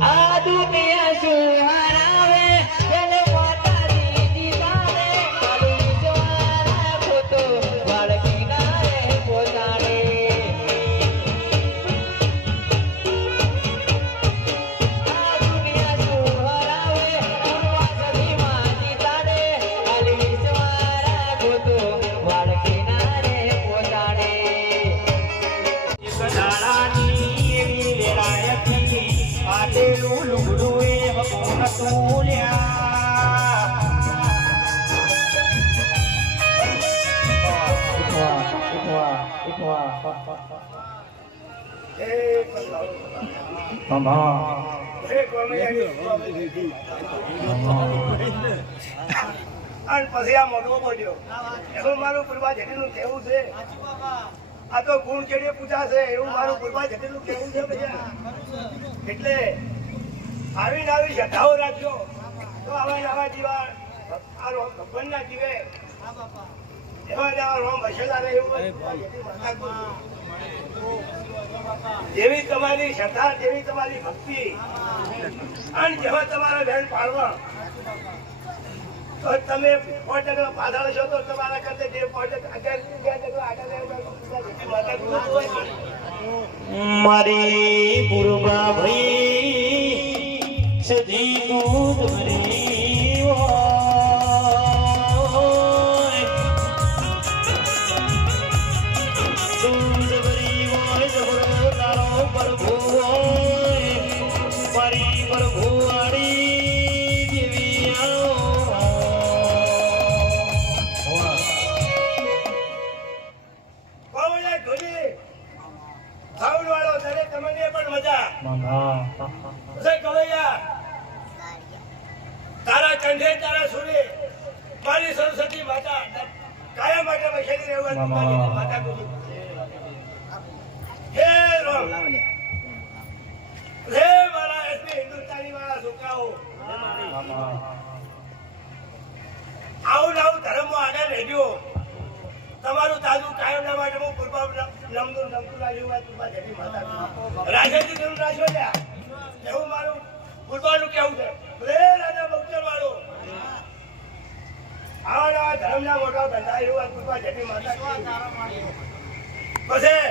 આ દુનિયા શું હરાવે એને પોતાની દીવાને કાલું વિશ્વારા ખોટો વાળ કિનારે પોતાને આ દુનિયા શું હરાવે અનવાસની માજી તારે કાલું વિશ્વારા ખોટો વાળ કિનારે પોતાને પછી આ મોટો બોલ્યો એવું મારું પૂર્વા જેટલું કેવું છે આ તો ગુણ કેડે પૂજા છે એવું મારું પૂર્વા જેટલું કેવું છે ભૈયા એટલે આવીને આવી શ્રદ્ધાઓ રાખજો તો આવા જીવા આ રોમ ભગવાનના જીવે એવા જ આ રોમ વસેલા રહે એવું જેવી તમારી શ્રદ્ધા જેવી તમારી ભક્તિ અને જેવા તમારા બેન પાડવા તો તમે પાછળ છો તો તમારા કરતા જે મારી પૂર્વા ભાઈ સધી દૂધ ભરી દૂધ ભરી હોય જબરો તારો પ્રભુ મારી પ્રભુ વાળી દેવી તારા કંઠે તારા સુરે મારી સરસ્વતી માતા કાયમ માટે વસેલી રહેવાની માતા કુજી હે રામ હે મારા એસપી હિન્દુસ્તાની વાળા છોકરાઓ આવું ધર્મમાં આગળ રહેજો તમારું તાજું કાયમ ના માટે હું પૂર્વા નમતું રાખ્યું માતા રાજાજી નું રાખ્યો લ્યા એવું મારું પૂર્વાનું કેવું છે રાજા બહુચર વાળો આવા ધર્મના મોટા ધંધા એવું પૂર્વા જેટી માતા પછી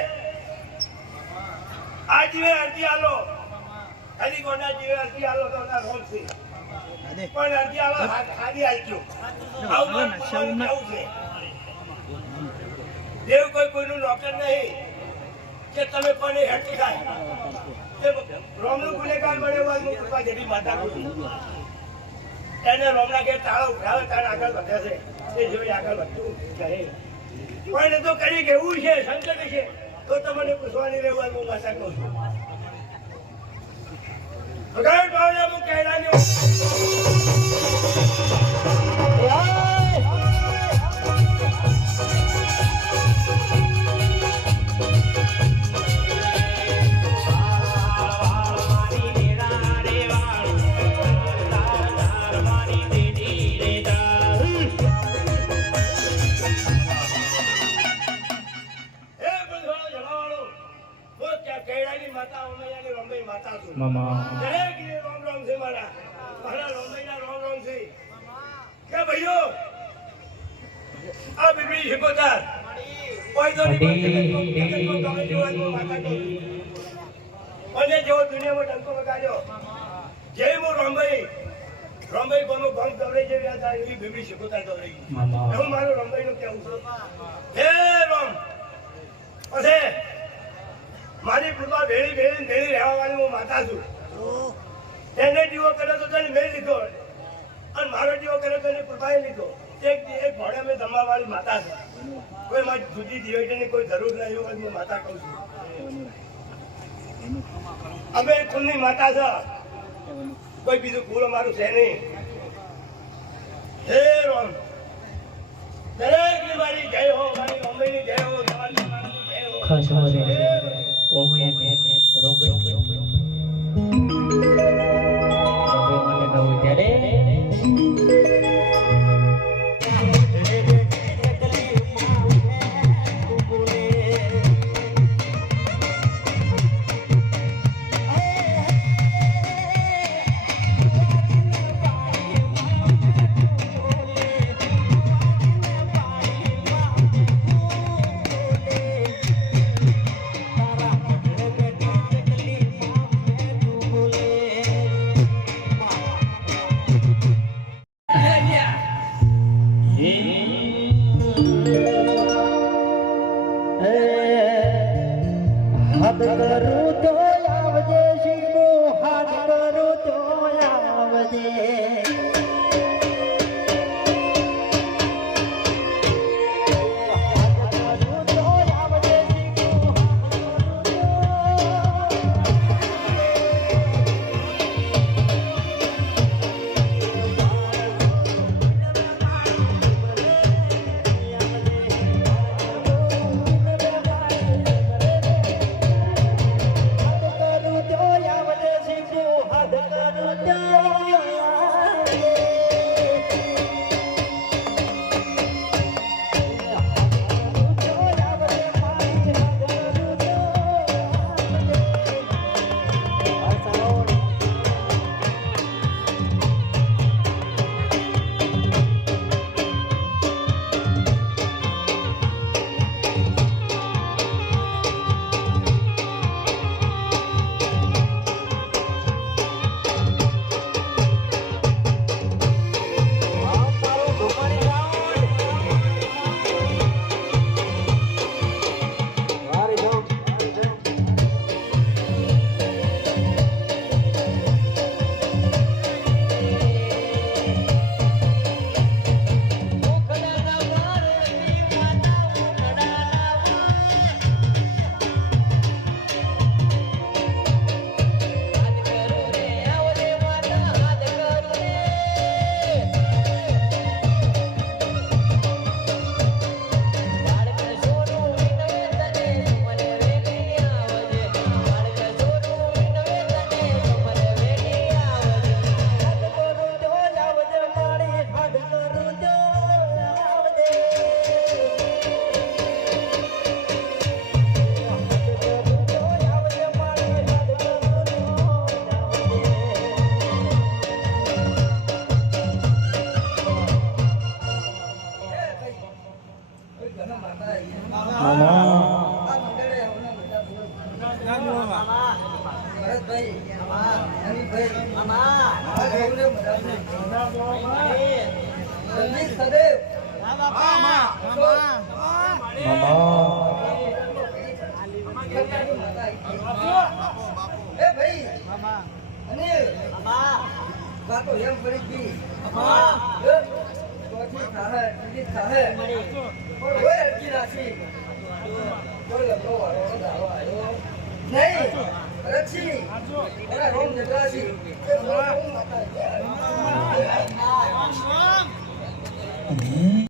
આ જીવે અરજી આલો હરી કોના જીવે અરજી આલો તો રોમ છે પણ અરજી આલો હાદી આલ્યો આવું કેવું છે દેવ કોઈ કોઈનું નોકર નહીં કે તમે પણ હેઠી થાય રોમનું ગુનેગાર બને હોય હું કૃપા જેવી માતા કુજી એને રોમના ઘેર તાળો ઉઠાવે તારે આગળ વધે છે એ જોઈ આગળ વધતું કહે પણ એ તો કરી કેવું છે સંકટ છે તો તમને પૂછવાની રહેવા હું માતા કહું છું ભગવાન ભાવના હું કહેવાની જેવો દુનિયામાં ડંકો વગાડ્યો જે હું રોમભાઈ કોનો ભંગ ગવરાઈ જેવી હતા એવી બીબડી શીખોતા ગવરાઈ એવું મારું રોમભાઈ નું કેવું છે હે રોમ પછી મારી કૃપા ભેળી રહેવા વાળી હું માતા છું એને દીવો કરે તો તેને મેં લીધો અને મારો દીવો કરે તો એને કૃપાએ લીધો એક ઘોડે મેં જમવા વાળી માતા છે કોઈ મારી જુદી દિવેટીની કોઈ જરૂર નહીં હોય હું માતા કહું છું અમે કુલની માતા છે કોઈ બીજું કુલ અમારું છે નહીં હે રોમ દરેક ની મારી જય હો મારી મમ્મીની જય હો તમારી જય હો ખાસ હાથ કરું તો આવજે શીખો હાથ કરું તો આવજે નહીં